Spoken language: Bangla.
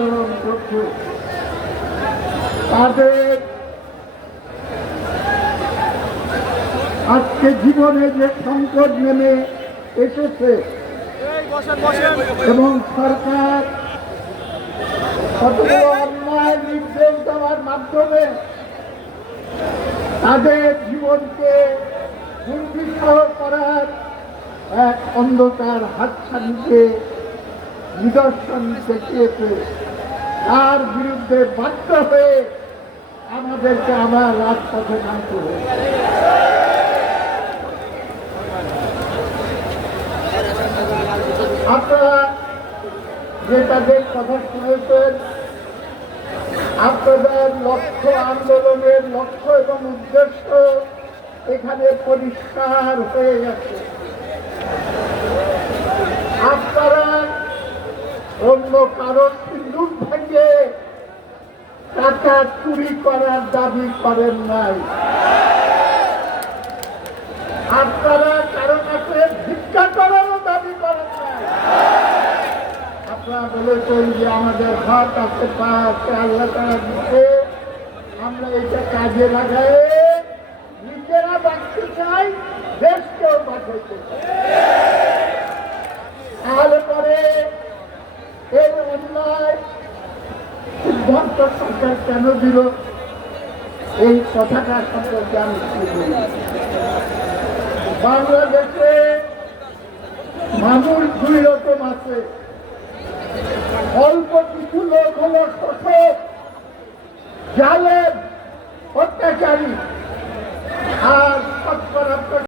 আন্দোলন করছে তাদের আজকে জীবনে যে সংকট নেমে এসেছে এবং সরকার কতগুলো অন্যায় নির্দেশ দেওয়ার মাধ্যমে তাদের জীবনকে দুর্বিষহ করার এক অন্ধকার হাতছানিকে নিদর্শন দেখিয়েছে। তার বিরুদ্ধে বাধ্য হয়ে আমাদেরকে আবার রাজপথে নামতে হয়েছে আপনারা যে তাদের কথা শুনেছেন। আপনাদের লক্ষ্য আন্দোলনের লক্ষ্য এবং উদ্দেশ্য এখানে পরিষ্কার হয়ে গেছে। আপনারা অন্য ভেঙে টাকা চুরি করার দাবি করেন নাই। আপনারা কারও কাছে ভিক্ষা করারও দাবি করেন নাই। আপনারা বলেছেন যে আমাদের হাত আছে পা আছে আল্লাহ তারা দিচ্ছে আমরা এটা কাজে লাগাই, নিজেরা বাঁচতে চাই, দেশকেও বাঁচাইতে চাই। তাহলে পরে এই অন্যায় সরকার কেন দিল? এই কথাটা সম্পর্কে আমি বাংলাদেশে মানুষ দুই রকম আছে। অল্প কিছু লোক হল শোষক অত্যাচারী।